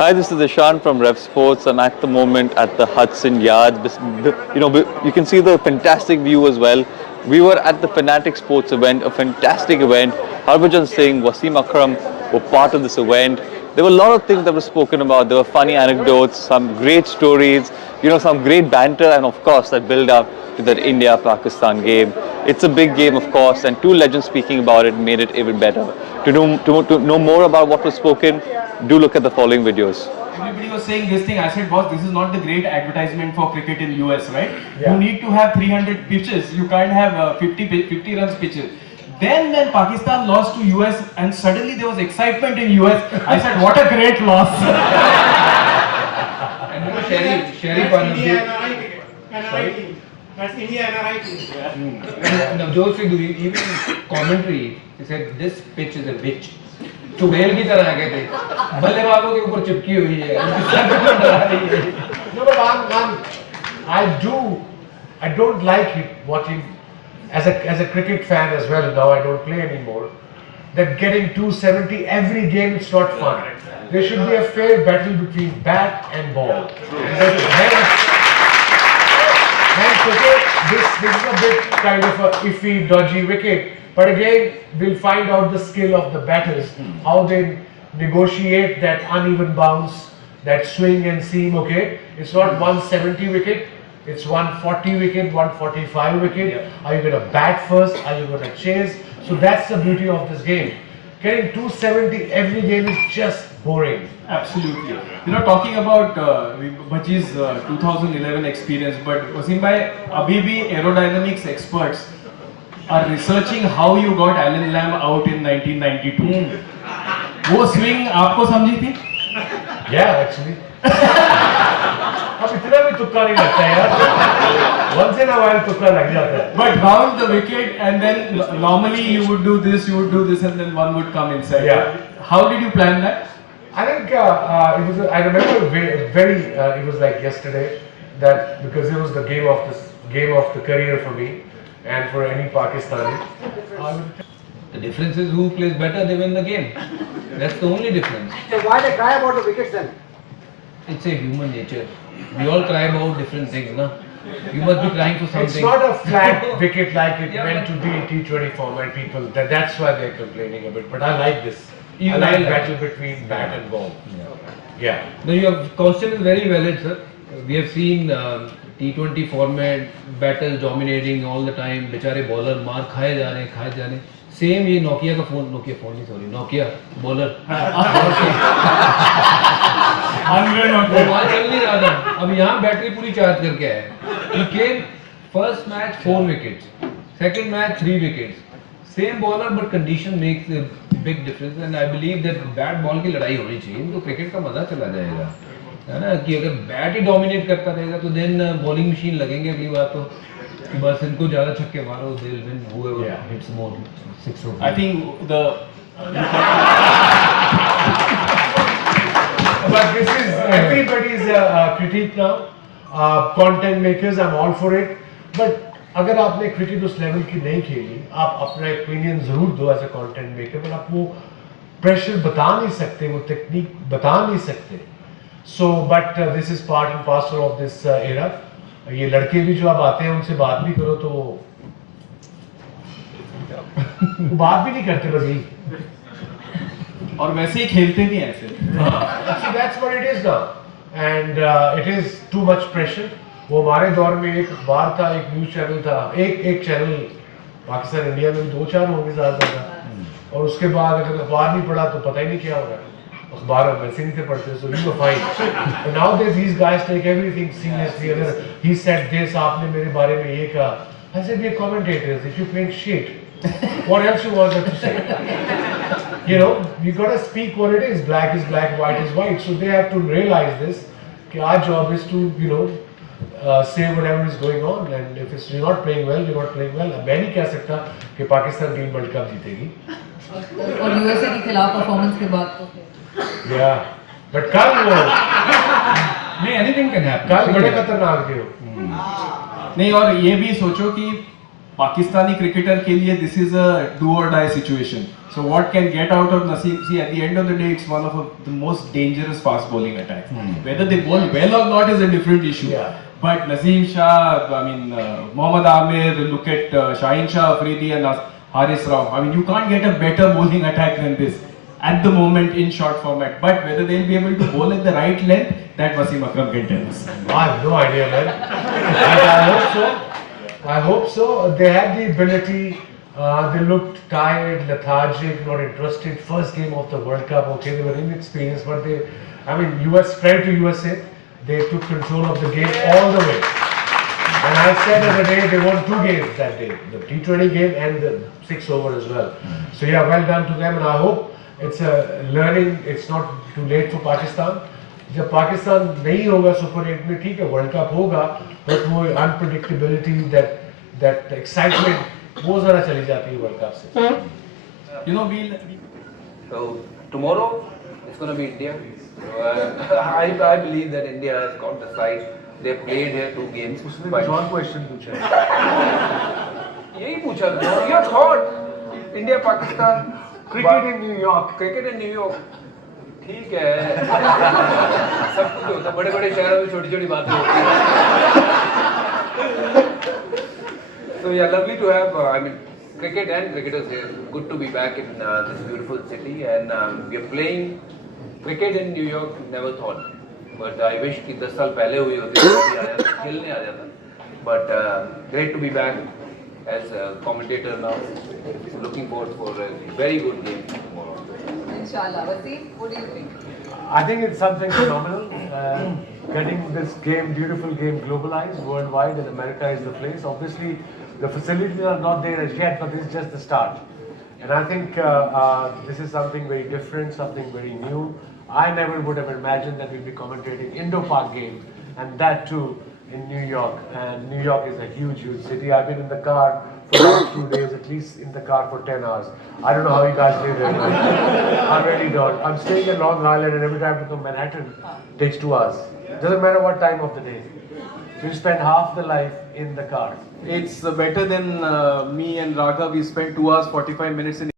Hi, this is Ishan from Rev Sports. I'm at the moment at the Hudson Yards. You can see the fantastic view as well. We were at the Fanatic Sports event, a fantastic event. Harbhajan Singh, Wasim Akram were part of this event. There were a lot of things that were spoken about. There were funny anecdotes, some great stories, some great banter, and of course that build up to that India-Pakistan game. It's a big game, of course, and two legends speaking about it made it even better. To know more about what was spoken, do look at the following videos. Everybody was saying this thing. I said, boss, this is not the great advertisement for cricket in US, right? Yeah. You need to have 300 pitches. You can't have 50 runs pitches. Then when Pakistan lost to US and suddenly there was excitement in US, I said, what a great loss. And you know, Sherry Panjab. That's India NRI team. And Navjot Singh, even commentary, he said, this pitch is a bitch. चुड़ैल की तरह आ गए थे बल्लेबाजों के ऊपर चिपकी हुई है No, but I don't like it watching as a cricket fan as well. Now I don't play anymore. That getting 270 every game, it's not fun. There should be a fair battle between bat and ball. Hence, okay, this is a bit kind of a iffy, dodgy wicket. But again, we'll find out the skill of the batters, how they negotiate that uneven bounce, that swing and seam, okay? It's not 170 wicket, it's 140 wicket, 145 wicket. Yeah. Are you going to bat first? Are you going to chase? So that's the beauty of this game. Getting 270 every game is just boring. Absolutely. Talking about Bhaji's 2011 experience, but Wasim bhai, abhi bhi aerodynamics experts are researching how you got Alan Lamb out in 1992. वो swing आपको समझी थी? Yeah, actually. अब इतना भी तुक्का नहीं लगता यार. Once in a while तुक्का लग जाता है. But round the wicket and then normally you would do this, and then one would come inside. Yeah. How did you plan that? I think it was. I remember very. It was like yesterday that because it was the game of the career for me and for any Pakistani. The difference is who plays better, they win the game. That's the only difference. So why they cry about the wickets then? It's a human nature. We all cry about different things, na? You must be crying for something. It's not a flat wicket like it Yeah, meant to be in T20 format. People that's why they're complaining a bit. But I like this. Even I like I like battle between bat and ball. Yeah. No, your question is very valid, sir. We have seen T20 format, battles dominating all the time. बेचारे bowler मार खाए जा रहे हैं. Same ये Nokia bowler. वो वहाँ चल नहीं रहा था. अब यहाँ बैटरी पूरी चार्ज करके आया. He came first match 4 wickets, second match 3 wickets. Same bowler but condition makes a big difference and I believe that bat ball की लड़ाई होनी चाहिए. इनको क्रिकेट का मजा चला जाएगा. है ना कि अगर बैट ही डोमिनेट करता रहेगा तो देन बॉलिंग मशीन लगेंगे अगली बार तो कि बस इनको ज्यादा छक्के मारो they will win whoever hits more six or I think the But this is everybody's critique now. Content makers, I'm all for it. But अगर आपने क्रिकेट उस लेवल की नहीं खेली, आप अपना ओपिनियन जरूर दो एज अ कंटेंट मेकर, पर आप वो प्रेशर बता नहीं सकते, वो टेक्निक बता नहीं सकते. So but this is part and parcel of this era. ये लड़के भी जो अब आते हैं उनसे बात भी करो तो वो बात भी नहीं करते बस यही. और वैसे ही खेलते भी ऐसे. So that's what it is now, and it is too much pressure. वो हमारे दौर में एक अखबार था, एक न्यूज़ चैनल था, एक चैनल पाकिस्तान इंडिया में 2-4 होंगे ज़्यादा, और उसके बाद अगर अखबार नहीं पढ़ा तो पता ही नहीं क्या हो रहा है. अखबार वैसे नहीं थे पढ़ते, so you were fine. But nowadays these guys take everything seriously. अगर he said this, आपने मेरे बारे में ये कहा, I said we are commentators. If you playing shit, what else you want them to say? You got to speak what it is. Black is black, white is white. So they have to realize this. कि our job is to say whatever is going on, and if you're not playing well, you're not playing well. अब मैं नहीं कह सकता कि Pakistan team world cup जीतेगी. और USA के खिलाफ परफॉर्मेंस के बाद तो Yeah, but कल वो नहीं anything can happen. कल बड़े खतरनाक थे वो. नहीं, और ये भी सोचो कि Pakistani cricketer के लिए this is a do or die situation. So what can get out of Naseem? See, at the end of the day, it's one of the most dangerous fast bowling attacks. Whether they bowl well or not is a different issue. Yeah. But Naseem Shah, I mean, Mohammad Amir, look at Shaheen Shah Afridi and Haris Rauf. I mean, you can't get a better bowling attack than this at the moment in short format. But whether they'll be able to bowl at the right length, that Wasim Akram can tell us. I have no idea, man. But I hope so. I hope so. They had the ability. They looked tired, lethargic, not interested. First game of the World Cup. Okay, they were inexperienced, but they, I mean, US credit to USA. They took control of the game all the way. And I said the other day they won 2 games that day, the T20 game and the 6 over as well. So yeah, well done to them, and I hope it's a learning. It's not too late for Pakistan. जब पाकिस्तान नहीं होगा super 8 में ठीक है world cup होगा but वो unpredictability that excitement वो जरा चली जाती है वर्ल्ड कप से You know, we'll So tomorrow it's going to be India. So, I believe that India has got the side. They played here 2 games. उसने but- कुछ और क्वेश्चन पूछा है यही पूछा your thought India Pakistan cricket in New York cricket in New York ठीक है सब कुछ होता है बड़े बड़े शहरों में छोटी छोटी बातें होती हैं so yeah lovely to have I mean cricket and cricketers here good to be back in this beautiful city and we are playing cricket in New York never thought but I wish कि 10 साल पहले हुई होती तो खेलने आ जाता but great to be back as a commentator now looking forward for a very good game tomorrow. Inshallah. Wasim, what do you think? I think it's something phenomenal. Getting this game, beautiful game, globalized worldwide, and America is the place. Obviously, the facilities are not there as yet, but this is just the start. And I think this is something very different, something very new. I never would have imagined that we'd be commentating Indo-Pak game, and that too in New York. And New York is a huge, huge city. I've been in the car for the last 2 days, at least in the car for 10 hours. I don't know how you guys live there. I really don't. I'm staying in Long Island, and every time to come to Manhattan takes 2 hours. Doesn't matter what time of the day. You spend half the life in the car. it's better than me and Raghav. We spent 2 hours 45 minutes in